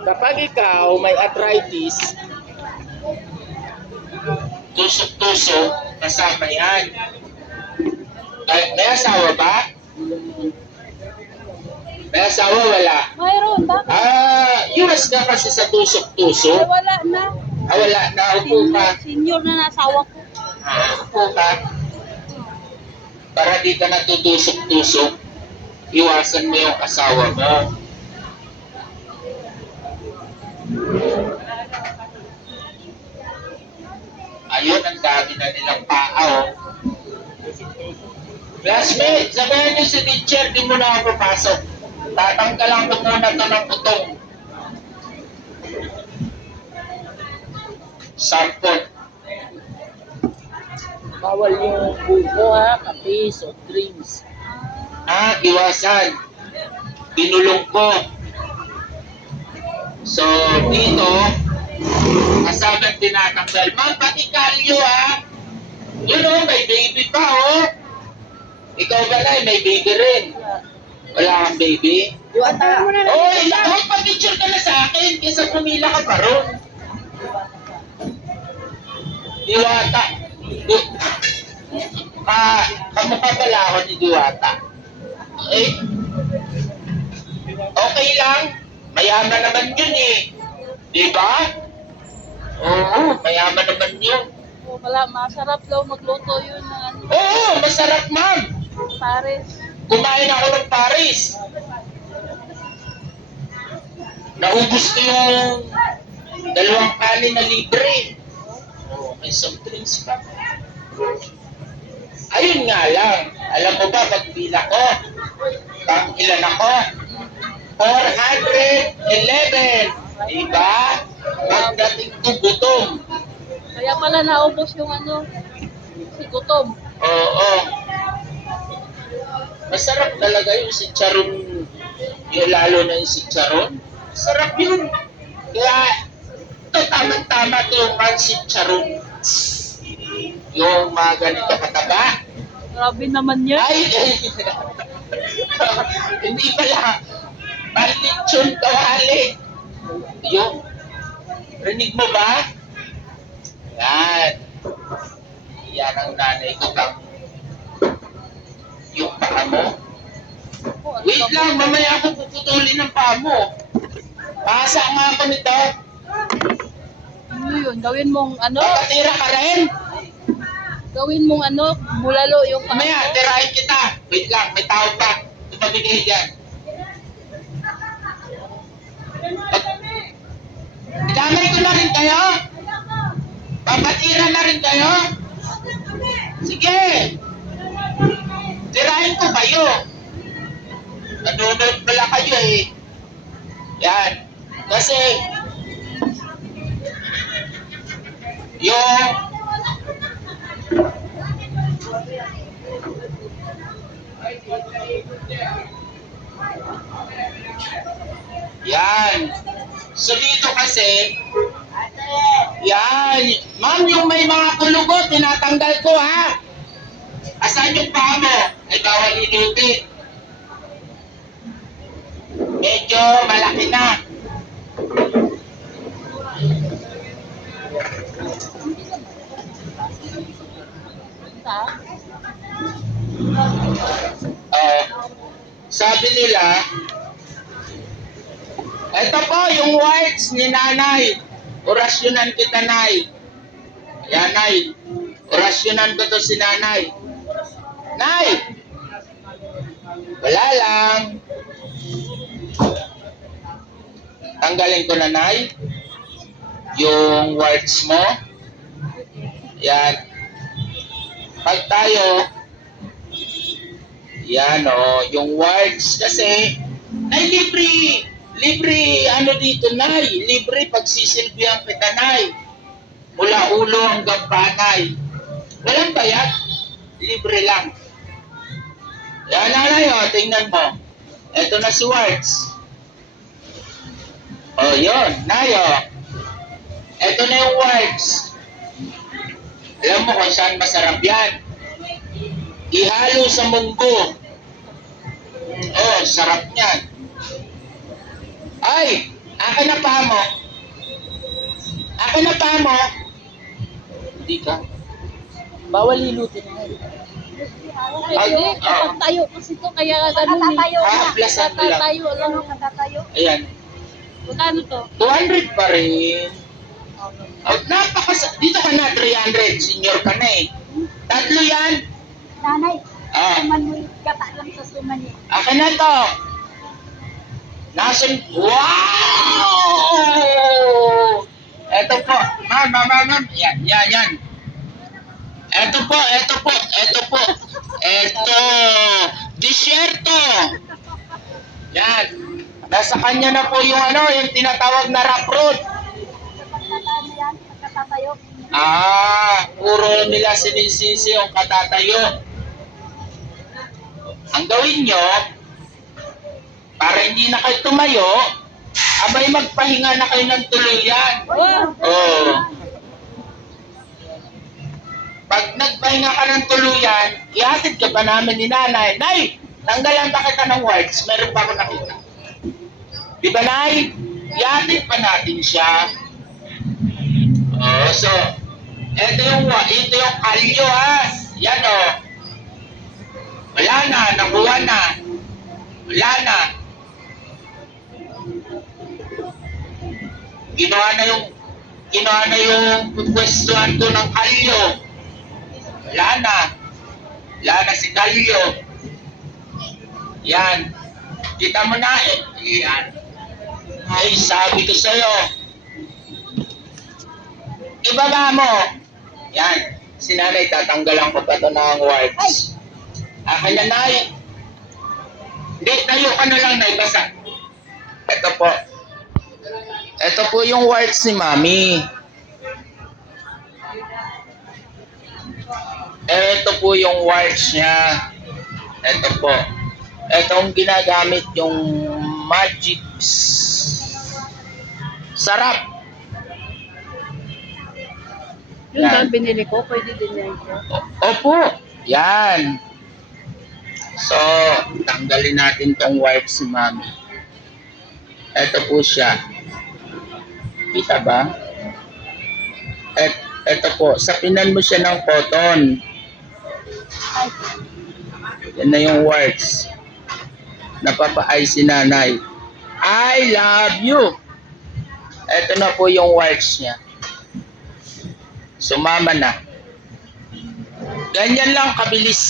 Kapag ikaw may arthritis, tusok-tusok, kasama yan. May asawa ba? May asawa, wala? Mayroon, bakit? Iwas ka kasi sa Ay, tusok-tusok. wala na. Wala na, upo ka. Senior na nasawa ko. Upo ka. Para di ka natutusok-tusok, iwasan mo yung asawa mo. Ayun, ang dami na nilang paa, oh. Classmate, sabihan niyo si teacher, di mo na ako papasok. Tatanggalan ko muna ito ng putong. Sampot. Bawal yung buko ha, kape, soft drinks. Iwasan. Binulong ko. So, dito, kasama tinatanggal. Ma'am, pati kalyo ha. Yun o, may baby pa oh. Ikaw ba na, may baby rin. Wala kang baby? Diwata. Huwag pag-picture ka na sa akin kaysa pumila ka pa ron. Diwata. Kamukha pala ako ni Diwata. Okay lang. Mayaman naman yun eh. Diba? Oo, mayaman naman yun. Wala, masarap daw magluto yun ng ano, Oo, masarap ma'am. pares. Kumain ako ng Paris. Naubos ko yung 2 kanin na libre. May soft drinks pa. Ayun nga lang. Alam mo ba, pagpila ko, ilan ako? 411. Diba? Pagdating ko gutom. Kaya pala naubos yung ano, si Gutom. Oo. Masarap talaga yung si Charon. Yung lalo na yung si Charon. Masarap yun. Kaya, ito tamang-tama ito yung pancit Charon. Yung mga ganito kataba. Grabe naman yan. Hindi pala. Palit-chun kawali. Yung, rinig mo ba? Yan. Yan ang nanay ko kang yung paa mo. Wait lang, mamaya ako puputulin ng paa mo. Pasa nga ako nito. Ano yun? Gawin mong ano? Papatira ka rin. Gawin mong ano? Bulalo yung paa Mamaya, mo. tirahin kita. Wait lang, may tao pa. Ipabigay dyan. Idamay ko na rin kayo. Papatira na rin kayo. Sige. Tirahin ko kayo. Nanonood pala kayo eh. Yan. Kasi, yung yan. So dito kasi, yan. Ma'am, yung may mga kulugot, tinatanggal ko ha. Asan yung paa mo? Ay bawal inutin. Medyo malaki na. Sabi nila, ito po yung words ni nanay. Orasyonan kita, nay. Yan, nay. Orasyonan ko to si nanay. Nay! Wala lang. Tanggalin ko na, nay. Yung words mo. Yan. Pag tayo, yan o, yung words kasi, nay, libre, ano dito, nay, libre pagsisilbihan kita, nay. Mula ulo hanggang panay. Walang bayad, libre lang. Yan, nanay, o, tingnan mo. Ito na si words. O, yun, nay, o. Ito na yung words. Alam mo kung saan masarap yan. Ihalo sa munggo. Oh, sarap niyan. Ay, Akin na pa mo. Akin na pa mo. Hindi ka. Bawal hilutin na. Hindi, kapag tayo kasi to, kaya ganun eh. Plus up lang. Tatayo lang. Tatayo. Ayan. Magkano to? 200 pa rin. Oh, dito ka na, 300. Senior ka na eh. Tatlo yan. Nanay, Ah, suman mo yung gata lang sa suman niya. akin na to. Nasaan? Wow! Eto po. Ma'am. Yan. Eto po. Eto. Disyerto. Yan. Nasa kanya na po yung yung tinatawag na rough road. Pagkatatayo yan, pagkatatayo. Puro nila sinisisi yung katatayo. Ang gawin nyo, para hindi na kayo tumayo, abay magpahinga na kayo ng tuluyan. Wow! Oh. Pag nagpahinga ka ng tuluyan, ihatid ka pa namin ni nanay. Nay, tanggalan pa kita ng whites. Meron pa ako nakita. Di ba, Nay? Ihatid pa natin siya. Oh, so, ito yung kalyo, ha? Yan, oh. Wala na, nakuha na. Wala na. Ginawa na yung pupwestuhan ko ng kalyo. Wala na si kalyo. Yan. Kita mo na eh. Yan. Ay, sabi ko sa'yo. Ibaba mo. Yan. Si nanay, tatanggalan ko pa ito ng words. Akin na, Nay. Hindi, tayo ka na lang, Nay. Basta. Ito po. Ito po yung words ni Mami. Ito po yung words niya. Ito po. Itong ginagamit yung magic. Sarap. Yung Yan. dahil binili ko, pwede din yan ito. Opo. Yan. So, tanggalin natin tong wipes ni Mami. Ito po siya. Kita ba? Ito po. Sapinan mo siya ng cotton. Yan na yung words. Napapaay si nanay. I love you. Ito na po yung words niya. Sumama na. Ganyan lang kabilis.